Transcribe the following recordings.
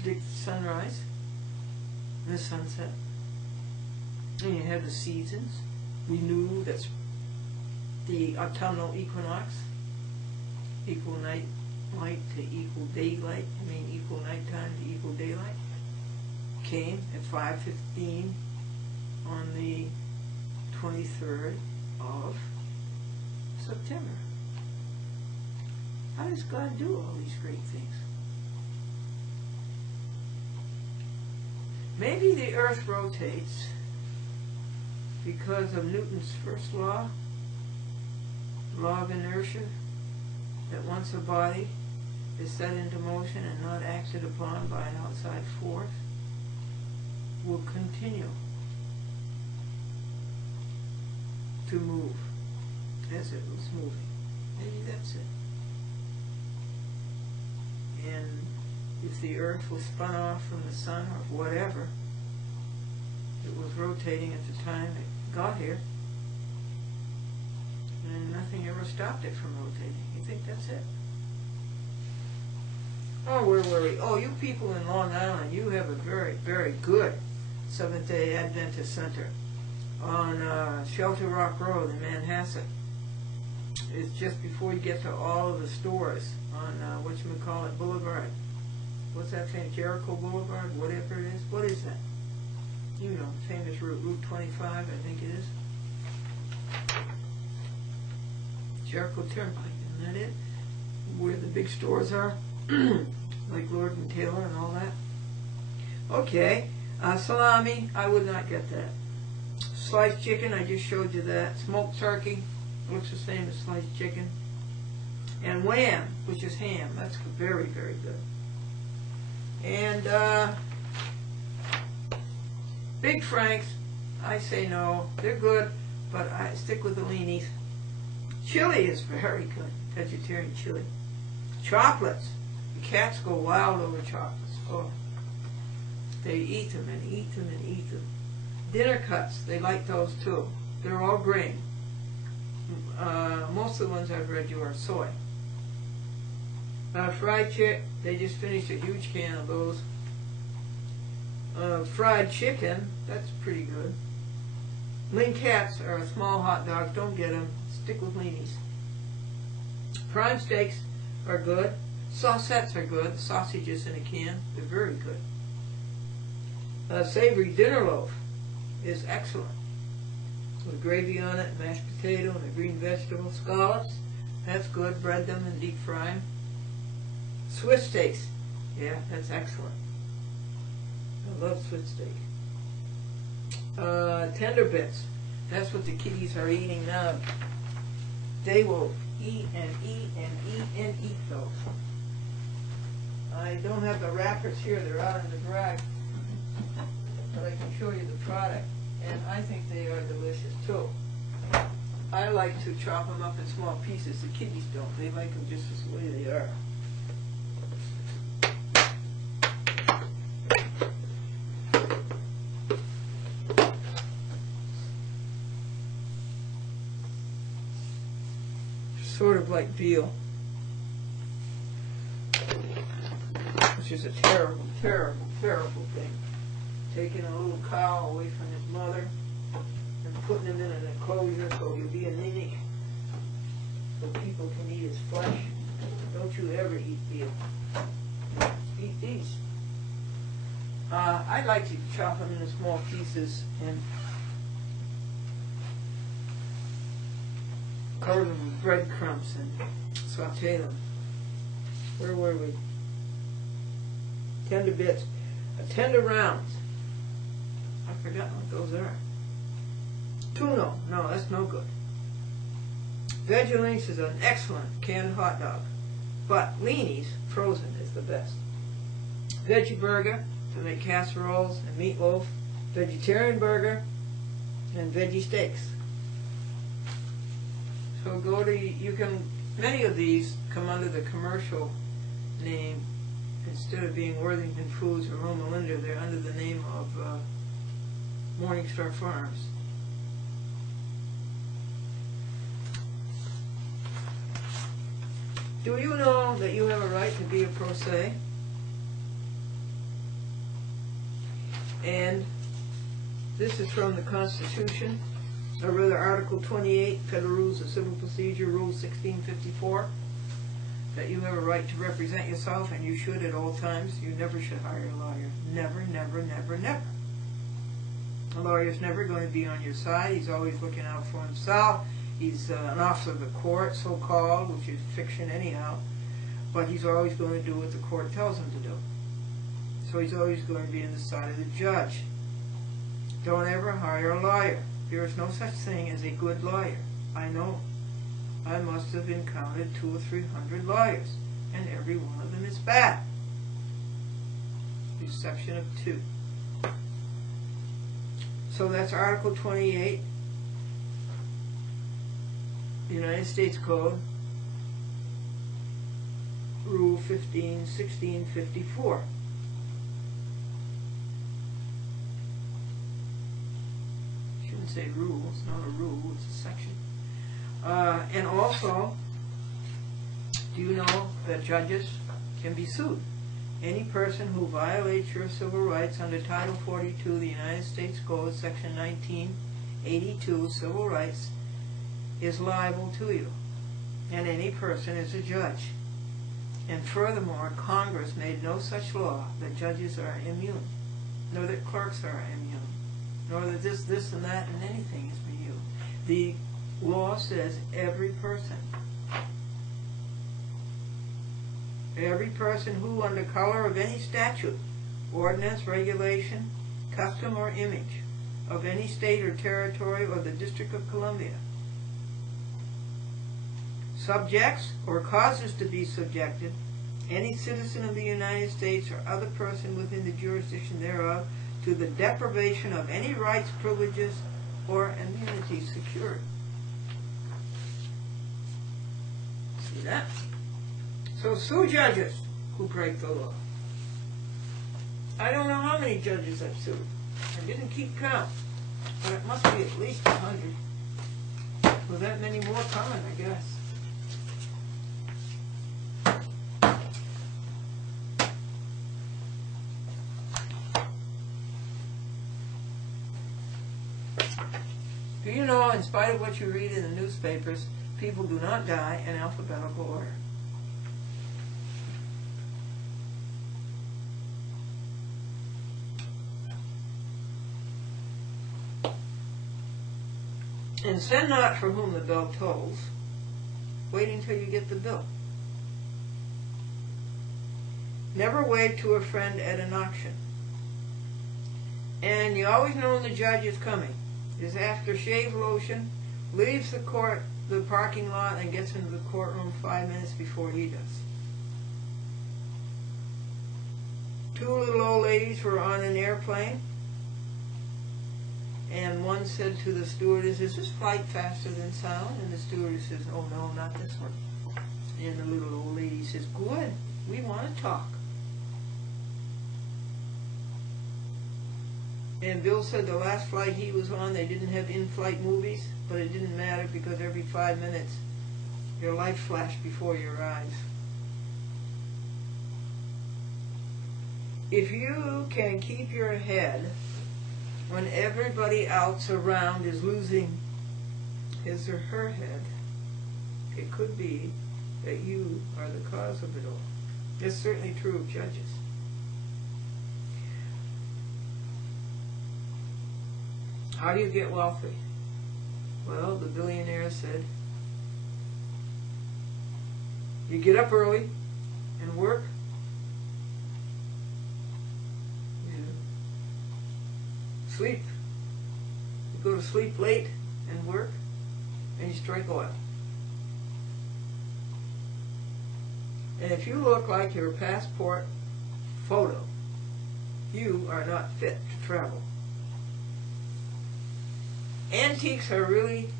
predict the sunrise and the sunset. And you have the seasons. We knew that's the autumnal equinox, equal night light to equal daylight, equal nighttime to equal daylight, came at 5:15 on the 23rd of September. How does God do all these great things? Maybe the earth rotates because of Newton's first law of inertia, that once a body is set into motion and not acted upon by an outside force, will continue to move as it was moving. Maybe that's it. And if the earth was spun off from the sun or whatever, it was rotating at the time it got here, and nothing ever stopped it from rotating. You think that's it? Oh, where were we? Oh, you people in Long Island, you have a very, very good Seventh-day Adventist center on Shelter Rock Road in Manhasset. It's just before you get to all of the stores on whatchamacallit Boulevard. What's that thing? Jericho Boulevard? Whatever it is. What is that? You know, famous Route 25, I think it is. Jericho Turnpike, isn't that it? Where the big stores are, like Lord and Taylor and all that. Okay, salami, I would not get that. Sliced chicken, I just showed you that. Smoked turkey, looks the same as sliced chicken. And wham, which is ham, that's very, very good. And Big Franks, I say no, they're good, but I stick with the leanies. Chili is very good, vegetarian chili. Chocolates, the cats go wild over chocolates. Oh, they eat them and eat them and eat them. Dinner cuts, they like those too. They're all grain. Most of the ones I've read you are soy. Fried chick, they just finished a huge can of those. Fried chicken, that's pretty good. Lean cats are a small hot dog, don't get them. Stick with leanies. Prime steaks are good. Saucettes are good. Sausages in a can, they're very good. Savory dinner loaf is excellent, with gravy on it, mashed potato, and a green vegetable. Scallops, that's good. Bread them and deep fry them. Swiss steaks, yeah, that's excellent. I love Swiss steak. Tender bits, that's what the kitties are eating now. They will eat and eat and eat and eat those. I don't have the wrappers here, they're out in the garage, but I can show you the product, and I think they are delicious too. I like to chop them up in small pieces. The kitties don't. They like them just the way they are. Sort of like veal, which is a terrible, terrible, terrible thing. Taking a little cow away from his mother and putting him in an enclosure so he'll be anemic, so people can eat his flesh. Don't you ever eat veal. Eat these. I like to chop them into small pieces and cover them with breadcrumbs and saute them. Where were we? Tender bits. Tender rounds. I've forgotten what those are. Tuna. No, that's no good. Veggie is an excellent canned hot dog, but leanies, frozen, is the best. Veggie burger to make casseroles and meatloaf. Vegetarian burger and veggie steaks. So go to, you can, many of these come under the commercial name. Instead of being Worthington Foods or Loma Linda, they're under the name of Morningstar Farms. Do you know that you have a right to be a pro se? And this is from the Constitution, or rather Article 28, Federal Rules of Civil Procedure, Rule 1654, that you have a right to represent yourself, and you should at all times. You never should hire a lawyer. Never, never, never, never. A lawyer's never going to be on your side. He's always looking out for himself. He's an officer of the court, so-called, which is fiction anyhow, but he's always going to do what the court tells him to do. So he's always going to be on the side of the judge. Don't ever hire a lawyer. There is no such thing as a good lawyer. I know. I must have encountered 200 or 300 lawyers, and every one of them is bad. With the exception of 2. So that's Article 28, United States Code, Rule 1654. Shouldn't say rule, it's not a rule, it's a section. And also, do you know that judges can be sued? Any person who violates your civil rights under Title 42 of the United States Code, Section 1982, Civil Rights, is liable to you. And any person is a judge. And furthermore, Congress made no such law that judges are immune, nor that clerks are immune, nor that this and that and anything is immune. The law says every person who, under color of any statute, ordinance, regulation, custom, or image of any state or territory or the District of Columbia, subjects or causes to be subjected any citizen of the United States or other person within the jurisdiction thereof to the deprivation of any rights, privileges, or immunity secured. See that? So sue judges who break the law. I don't know how many judges I've sued. I didn't keep count, but it must be at least 100. With that many more coming, I guess. Do you know, in spite of what you read in the newspapers, people do not die in alphabetical order? And send not for whom the bell tolls. Wait until you get the bill. Never wave to a friend at an auction. And you always know when the judge is coming. Is after shave lotion, leaves the parking lot, and gets into the courtroom 5 minutes before he does. 2 little old ladies were on an airplane, and one said to the stewardess, "Is this flight faster than sound?" And the stewardess says, "Oh no, not this one." And the little old lady says, "Good, we want to talk." And Bill said the last flight he was on, they didn't have in-flight movies, but it didn't matter because every 5 minutes your life flashed before your eyes. If you can keep your head when everybody else around is losing his or her head, it could be that you are the cause of it all. It's certainly true of judges. How do you get wealthy? Well, the billionaire said, you get up early and work. You sleep. You go to sleep late and work, and you strike oil. And if you look like your passport photo, you are not fit to travel. Antiques are really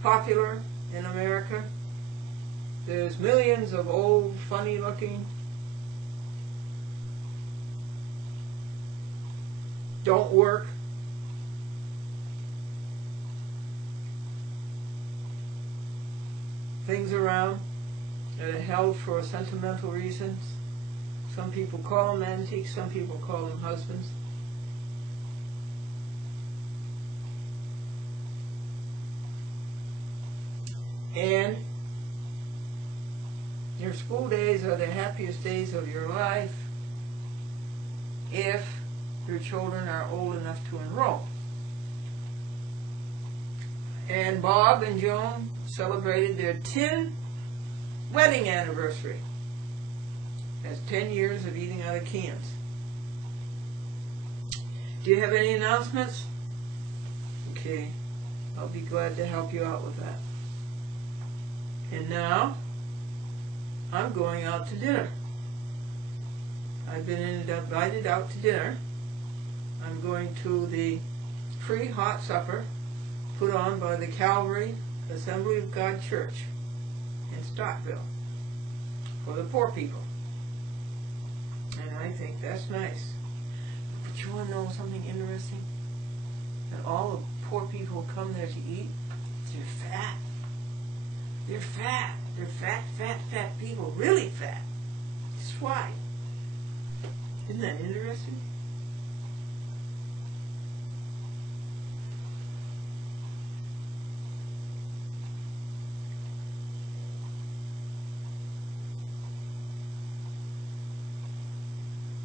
popular in America. There's millions of old, funny-looking, don't work things around that are held for sentimental reasons. Some people call them antiques, some people call them husbands. And your school days are the happiest days of your life if your children are old enough to enroll. And Bob and Joan celebrated their 10th wedding anniversary. That's 10 years of eating out of cans. Do you have any announcements? Okay, I'll be glad to help you out with that. And now, I'm going out to dinner. I've been invited out to dinner. I'm going to the free hot supper put on by the Calvary Assembly of God Church in Stockville for the poor people. And I think that's nice. But you want to know something interesting? That all the poor people who come there to eat, they're fat. They're fat. They're fat, fat, fat people. Really fat. That's why. Isn't that interesting?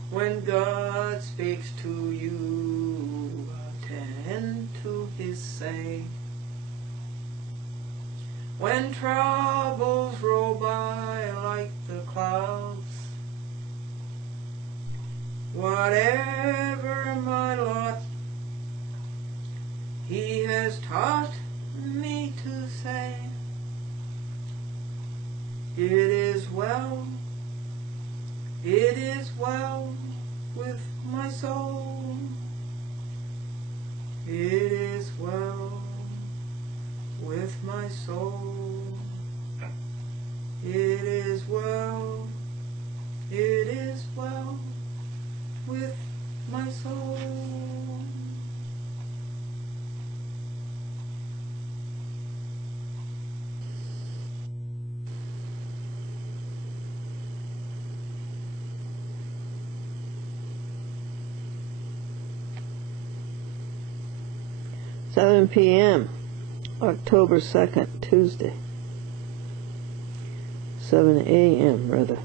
When God speaks to you, attend to His say. When troubles roll by like the clouds, whatever my lot, He has taught me to say, it is well with my soul, it is well with my soul, it is well with my soul. Seven p.m. October 2nd, Tuesday. 7 a.m. rather.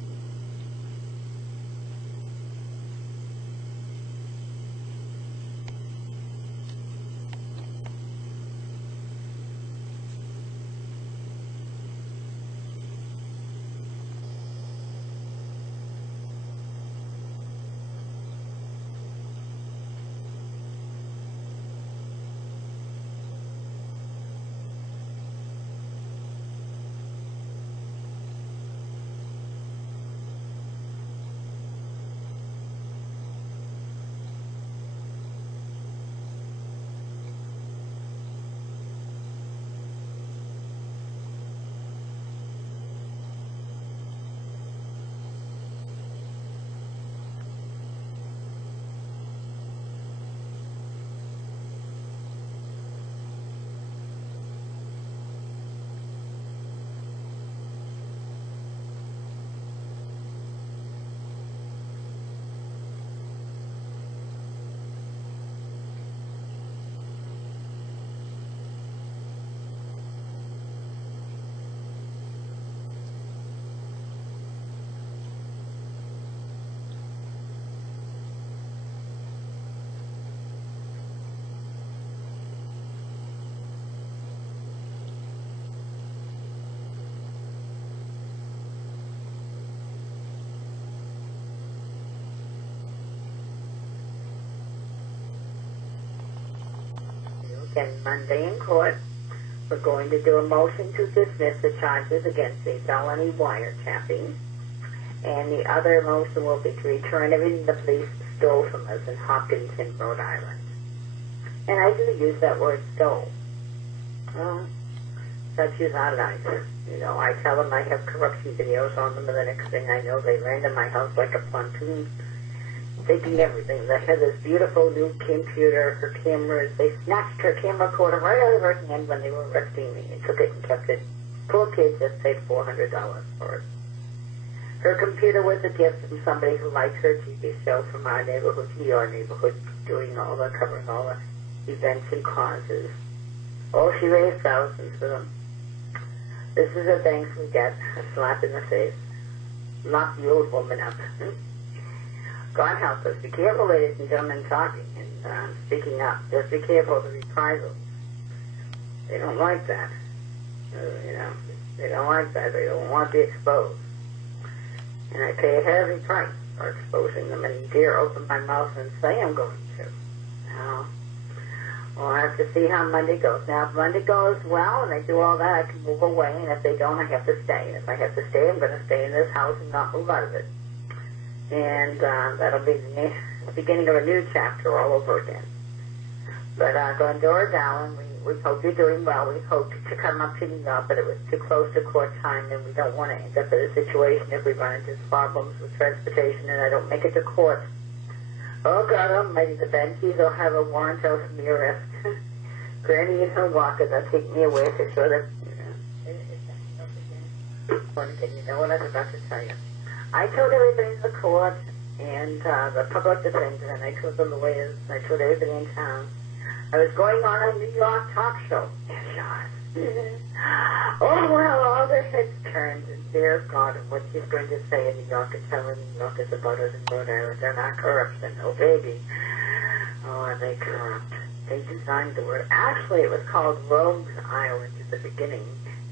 And Monday in court, we're going to do a motion to dismiss the charges against the felony wiretapping, and the other motion will be to return everything the police stole from us in Hopkinton, Rhode Island. And I do use that word stole. Such is our life. You know, I tell them I have corruption videos on them, and the next thing I know, they land in my house like a pontoon, taking everything. They had this beautiful new computer, her cameras. They snatched her camera recorder right out of her hand when they were arresting me and took it and kept it. Poor kid just paid $400 for it. Her computer was a gift from somebody who liked her TV show from our neighborhood to your neighborhood, covering all the events and causes. Oh, she raised thousands for them. This is the thanks we get, a slap in the face. Knock the old woman up. God help us. Be careful, ladies and gentlemen, talking and speaking up. Just be careful of the reprisals. They don't like that. They don't like that. They don't want to be exposed. And I pay a heavy price for exposing them, and dare open my mouth and say I'm going to. Now, we'll have to see how Monday goes. Now, if Monday goes well and they do all that, I can move away, and if they don't, I have to stay. And if I have to stay, I'm going to stay in this house and not move out of it. And that'll be the beginning of a new chapter all over again. But Glendora, Dallin, we hope you're doing well. We hoped to come up to New York, but it was too close to court time, and we don't want to end up in a situation if we run into problems with transportation and I don't make it to court. Oh, God almighty, the Benchies will have a warrant out for me arrest. Granny and her walker, they'll take me away for sure. That, you know what I was about to tell you. I told everybody in the court and the public defender, and I told the lawyers, I told everybody in town, I was going on a New York talk show. Oh, well, all their heads turned, and dear God, and what she's going to say in New York and telling New Yorkers about us in Rhode Island. They're not corrupt, and no baby. Oh, are they corrupt? They designed the word. Actually, it was called Rogues Island in the beginning.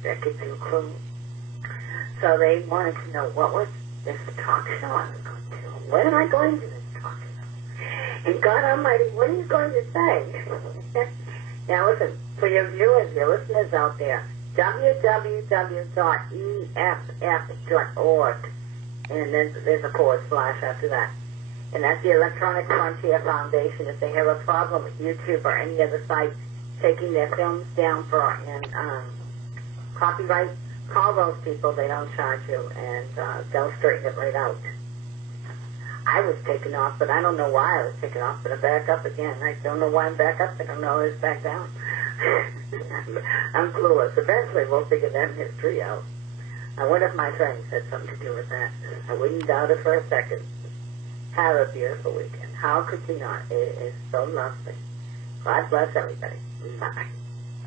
That gives you a clue. So they wanted to know, what was this talk show I was going to? When am I going to this talk show? And God Almighty, what are you going to say? Now listen, for your viewers, your listeners out there, www.eff.org, and then there's a / after that. And that's the Electronic Frontier Foundation. If they have a problem with YouTube or any other site taking their films down for copyright, call those people. They don't charge you, and they'll straighten it right out. I was taken off, but I don't know why I was taken off, but I'm back up again. I don't know why I'm back up. I don't know it's back down. I'm clueless. Eventually, we'll figure that mystery out. I wonder if my friends had something to do with that. I wouldn't doubt it for a second. Have a beautiful weekend. How could you not? It is so lovely. God bless everybody. Bye.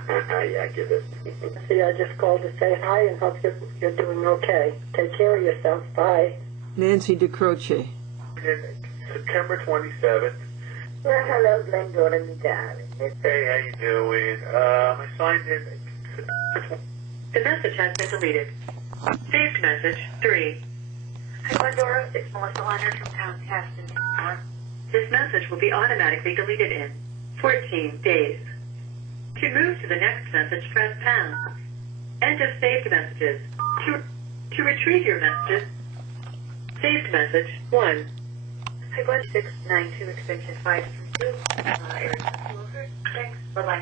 I get it. See, I just called to say hi and hope you're doing okay. Take care of yourself. Bye. Nancy DeCroce. September 27th. Well, hello, Glendora, me darling. Hey, how you doing? I signed in. The message has been deleted. Saved message 3. Hi, Glendora. It's Melissa Leonard from Towncaston. This message will be automatically deleted in 14 days. To move to the next message, press pound. End of saved messages. To retrieve your messages, saved message 1. Hi, Glenn, 692 extension 532. Thanks. Bye-bye.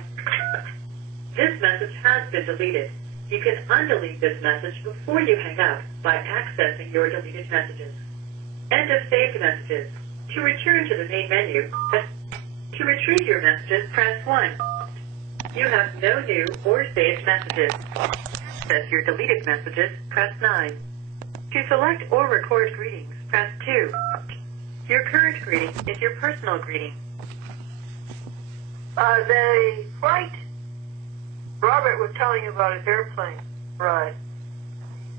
This message has been deleted. You can undelete this message before you hang up by accessing your deleted messages. End of saved messages. To return to the main menu, to retrieve your messages, press 1. You have no new or saved messages. To access your deleted messages, press 9. To select or record greetings, press 2. Your current greeting is your personal greeting. The flight, Robert was telling you about his airplane ride.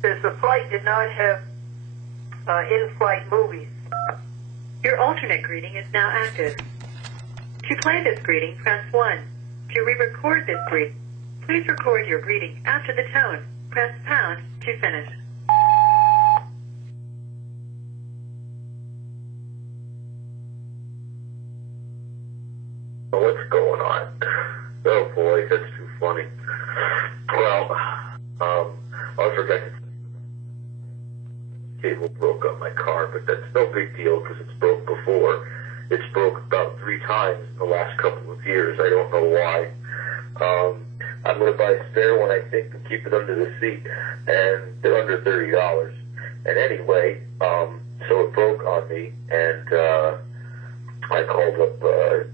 Says the flight did not have in-flight movies. Your alternate greeting is now active. To play this greeting, press 1. To re-record this greeting, please record your greeting after the tone. Press pound to finish. What's going on? Oh boy, that's too funny. Well, I forgot to cable broke on my car, but that's no big deal because it's broke before. It's broke about 3 times in the last couple of years. I don't know why. I'm going to buy a spare one, I think, and keep it under the seat, and they're under $30. And anyway, so it broke on me, and I called up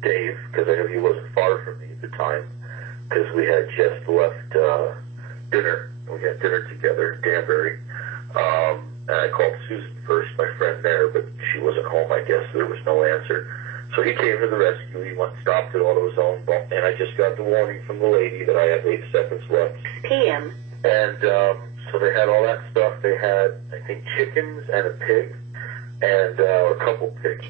Dave, because I knew he wasn't far from me at the time, because we had just left dinner. We had dinner together in Danbury. And I called Susan first, my friend there, but she wasn't home, I guess. There was no answer. So he came to the rescue. He went and stopped at AutoZone, and I just got the warning from the lady that I have 8 seconds left. PM, And so they had all that stuff. They had, I think, chickens and a pig, and a couple pigs.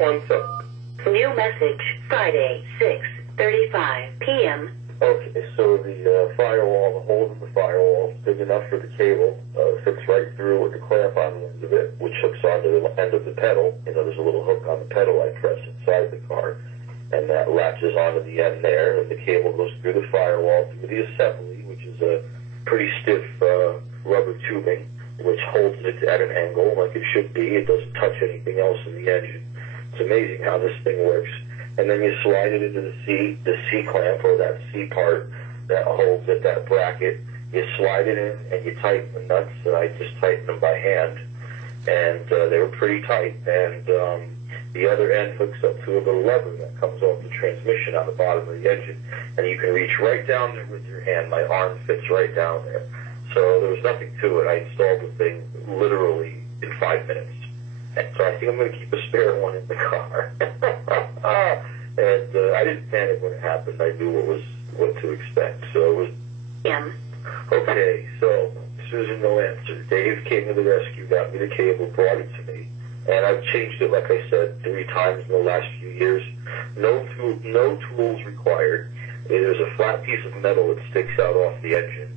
New message, Friday, 6:35 p.m. Okay, so the firewall, the hole in the firewall is big enough for the cable, fits right through with the clamp on the end of it, which hooks onto the end of the pedal. You know, there's a little hook on the pedal I press inside the car, and that latches onto the end there, and the cable goes through the firewall, through the assembly, which is a pretty stiff rubber tubing, which holds it at an angle like it should be. It doesn't touch anything else in the engine. It's amazing how this thing works. And then you slide it into the C clamp, or that C part that holds it, that bracket. You slide it in and you tighten the nuts, and I just tightened them by hand. And they were pretty tight. And the other end hooks up to a little lever that comes off the transmission on the bottom of the engine. And you can reach right down there with your hand. My arm fits right down there. So there was nothing to it. I installed the thing literally in 5 minutes. And so I think I'm going to keep a spare one in the car. And I didn't panic when it happened. I knew what to expect. So it was... Yeah. Okay, so Susan, no answer. Dave came to the rescue, got me the cable, brought it to me. And I've changed it, like I said, 3 times in the last few years. No tools required. There's a flat piece of metal that sticks out off the engine,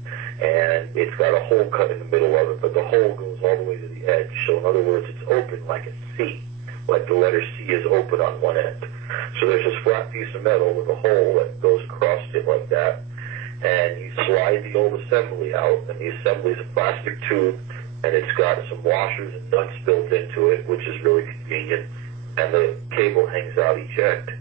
and it's got a hole cut in the middle of it, but the hole goes all the way to the edge. So in other words, it's open like a C, like the letter C is open on one end. So there's this flat piece of metal with a hole that goes across it like that, and you slide the old assembly out, and the assembly is a plastic tube, and it's got some washers and nuts built into it, which is really convenient, and the cable hangs out each end.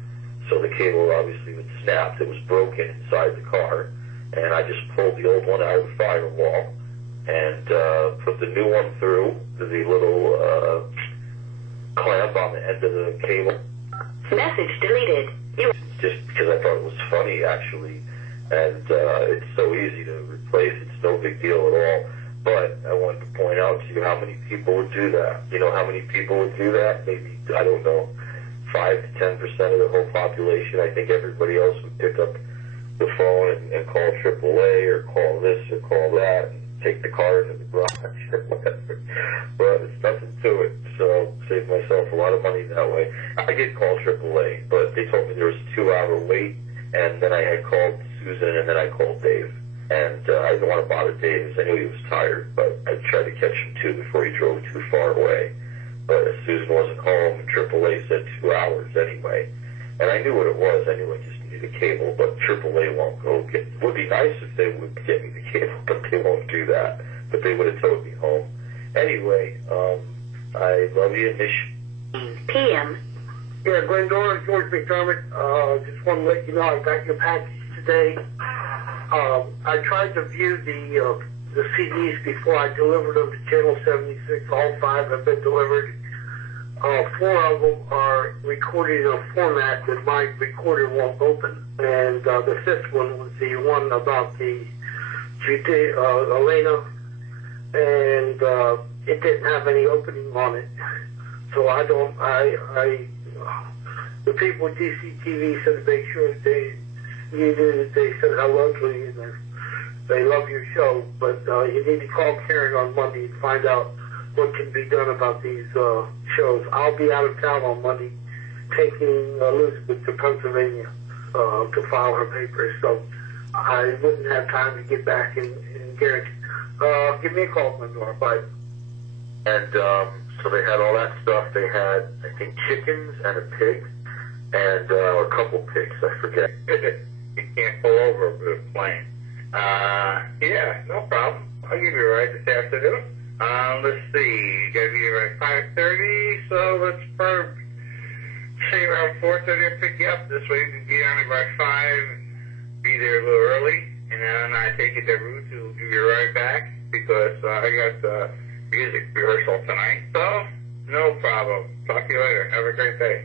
So the cable obviously was snapped. It was broken inside the car, and I just pulled the old one out of the firewall and put the new one through the little clamp on the end of the cable. Message deleted. Just because I thought it was funny, actually, and it's so easy to replace. It's no big deal at all. But I wanted to point out to you how many people would do that. You know how many people would do that? Maybe, I don't know, 5 to 10% of the whole population. I think everybody else would pick up the phone and call AAA or call this or call that and take the car into the garage or whatever. But it's nothing to it, so save myself a lot of money that way. I did call AAA, but they told me there was a 2-hour wait, and then I had called Susan, and then I called Dave. And I didn't want to bother Dave because I knew he was tired, but I tried to catch him too before he drove too far away. But Susan wasn't home, and AAA said 2 hours anyway. And I knew what it was. I knew I just needed a cable, but AAA won't go get it. It would be nice if they would get me the cable, but they won't do that. But they would have towed me home. Anyway, I love you and miss you. PM. Yeah, Glendora, George McDermott. Just want to let you know I got your package today. I tried to view the CDs before I delivered them to Channel 76. All 5 have been delivered. 4 of them are recorded in a format that my recorder won't open. And the 5th one was the one about the Elena, and it didn't have any opening on it. So the people at DCTV said to make sure that you knew that they said hello to you and they love your show, but you need to call Karen on Monday and find out what can be done about these shows. I'll be out of town on Monday taking Elizabeth to Pennsylvania to file her papers, so I wouldn't have time to get back and get it. Give me a call, Glendora. Bye. And so they had all that stuff. They had, I think, chickens and a pig, and or a couple pigs, I forget. You can't pull over a plane. Yeah, no problem. I'll give you a ride this afternoon. Let's see, you gotta be here at 5:30, so let's say around 4:30 I'll pick you up. This way you can be on about 5, be there a little early, and then I take you to route to give you a ride back, because I got music rehearsal tonight, so no problem. Talk to you later. Have a great day.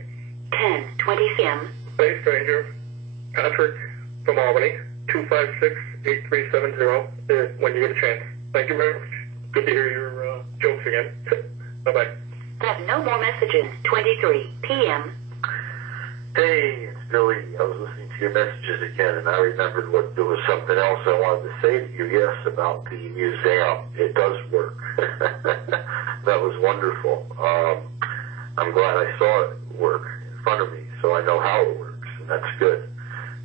10:20 p.m. Hey, stranger. Patrick from Albany, 256-8370, when you get a chance. Thank you very much. Good to hear your jokes again. Bye-bye. Have no more messages. 23 p.m. Hey, it's Billy, I was listening to your messages again, and I remembered there was something else I wanted to say to you. Yes, about the museum. It does work. That was wonderful. I'm glad I saw it work in front of me, so I know how it works, and that's good.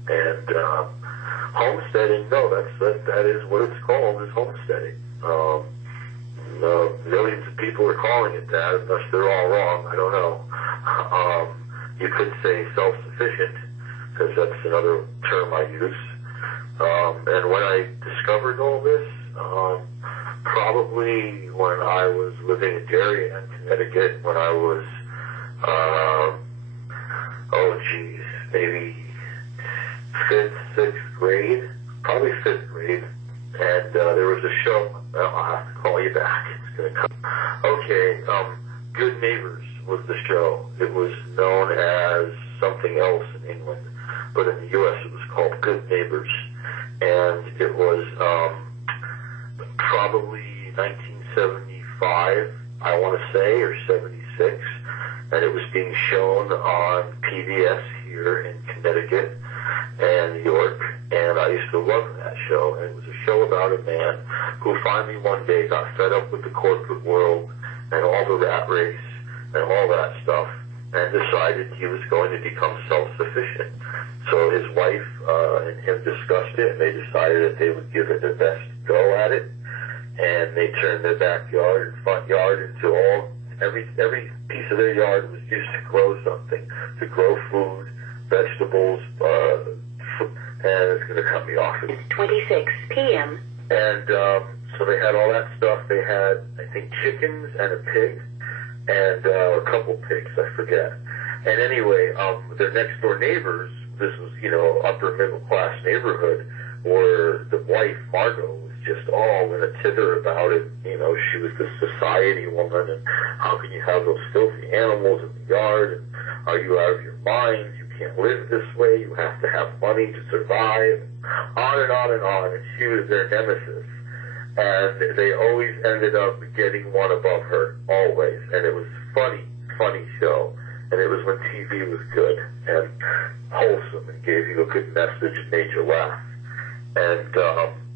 And homesteading, no, that is what it's called, is homesteading. Millions of people are calling it that, unless they're all wrong. I don't know. You could say self-sufficient, because that's another term I use. And when I discovered all this, probably when I was living in Darien, Connecticut, when I was, maybe 5th, 6th grade, probably 5th grade, and there was a show. I'll have to call you back. It's going to come. Okay, Good Neighbors was the show. It was known as something else in England, but in the U.S. it was called Good Neighbors, and it was probably 1975, I want to say, or 76, and it was being shown on PBS here in Connecticut and New York, and I used to love that show. And it was a show about a man who finally one day got fed up with the corporate world and all the rat race and all that stuff, and decided he was going to become self-sufficient. So his wife and him discussed it, and they decided that they would give it their best go at it, and they turned their backyard and front yard into every piece of their yard was used to grow something, to grow food, vegetables, and it's going to cut me off. It's 26 p.m. And so they had all that stuff. They had, I think, chickens and a pig, and a couple pigs, I forget. And anyway, their next door neighbors, this was, upper middle class neighborhood, where the wife, Margot, was just all in a tither about it. She was the society woman, and how can you have those filthy animals in the yard, and are you out of your mind? You can't live this way. You have to have money to survive. On and on and on. And she was their nemesis. And they always ended up getting one above her, always. And it was funny show. And it was when TV was good and wholesome and gave you a good message and made you laugh. And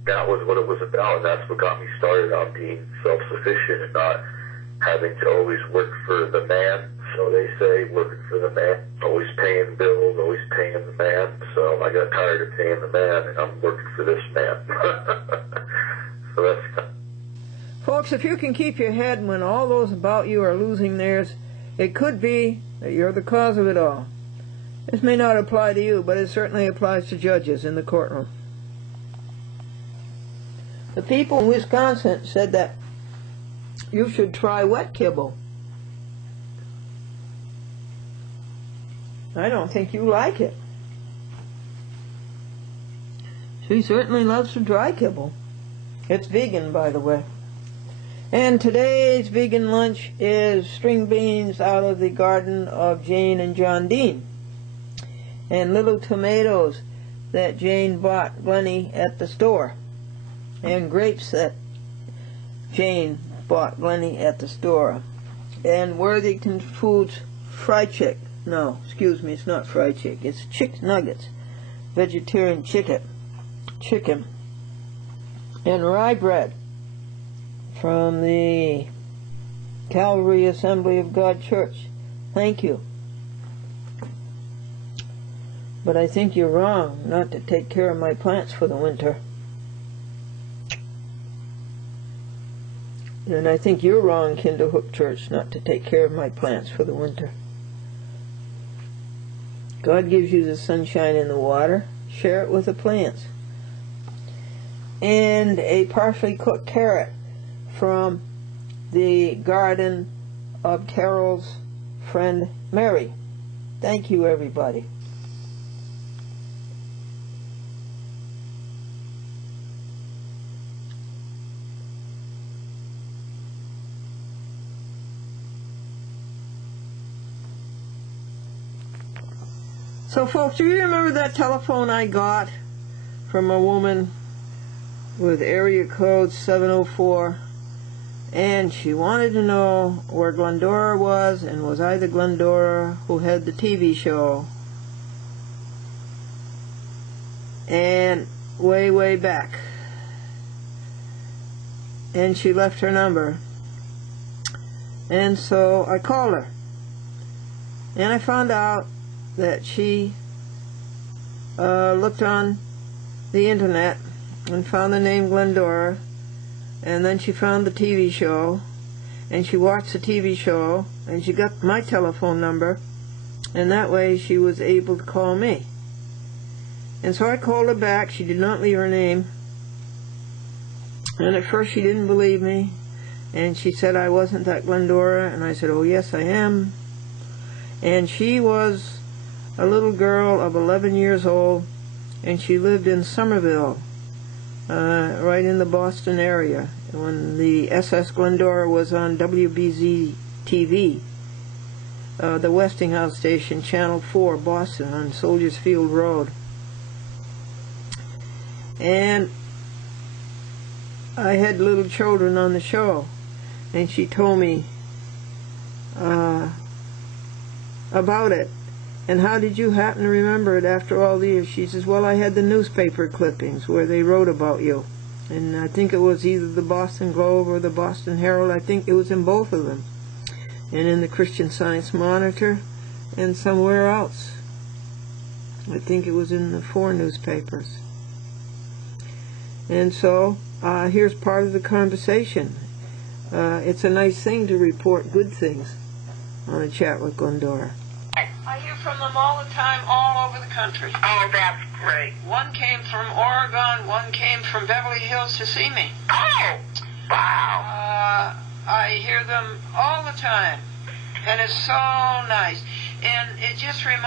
that was what it was about. And that's what got me started on being self-sufficient and not having to always work for the man. So they say, working for the man, always paying bills, always paying the man. So I got tired of paying the man, and I'm working for this man. So that's... Folks, if you can keep your head when all those about you are losing theirs, it could be that you're the cause of it all. This may not apply to you, but it certainly applies to judges in the courtroom. The people in Wisconsin said that you should try wet kibble. I don't think you like it. She certainly loves to dry kibble. It's vegan, by the way. And today's vegan lunch is string beans out of the garden of Jane and John Dean. And little tomatoes that Jane bought Glennie at the store. And grapes that Jane bought Glennie at the store. And Worthington Foods fried chick. No, excuse me, it's not fried chick. It's chick nuggets. Vegetarian chicken. And rye bread from the Calvary Assembly of God Church. Thank you. But I think you're wrong not to take care of my plants for the winter. And I think you're wrong, Kinderhook Church, not to take care of my plants for the winter. God gives you the sunshine and the water. Share it with the plants. And a partially cooked carrot from the garden of Carol's friend Mary. Thank you, everybody. So folks, do you remember that telephone I got from a woman with area code 704? And she wanted to know where Glendora was, and was I the Glendora who had the TV show and way back. And she left her number. And so I called her. And I found out that she looked on the internet and found the name Glendora, and then she found the TV show, and she watched the TV show, and she got my telephone number, and that way she was able to call me. And so I called her back. She did not leave her name, and at first she didn't believe me, and she said I wasn't that Glendora, and I said, oh yes I am. And she was a little girl of 11 years old, and she lived in Somerville, right in the Boston area, when the SS Glendora was on WBZ TV, the Westinghouse station, Channel 4, Boston, on Soldiers Field Road. And I had little children on the show, and she told me about it. And how did you happen to remember it after all the years? She says, well, I had the newspaper clippings where they wrote about you. And I think it was either the Boston Globe or the Boston Herald. I think it was in both of them. And in the Christian Science Monitor and somewhere else. I think it was in the 4 newspapers. And so, here's part of the conversation. It's a nice thing to report good things on a chat with Glendora. I hear from them all the time, all over the country. Oh, that's great. One came from Oregon, one came from Beverly Hills to see me. Oh, wow. I hear them all the time, and it's so nice. And it just reminds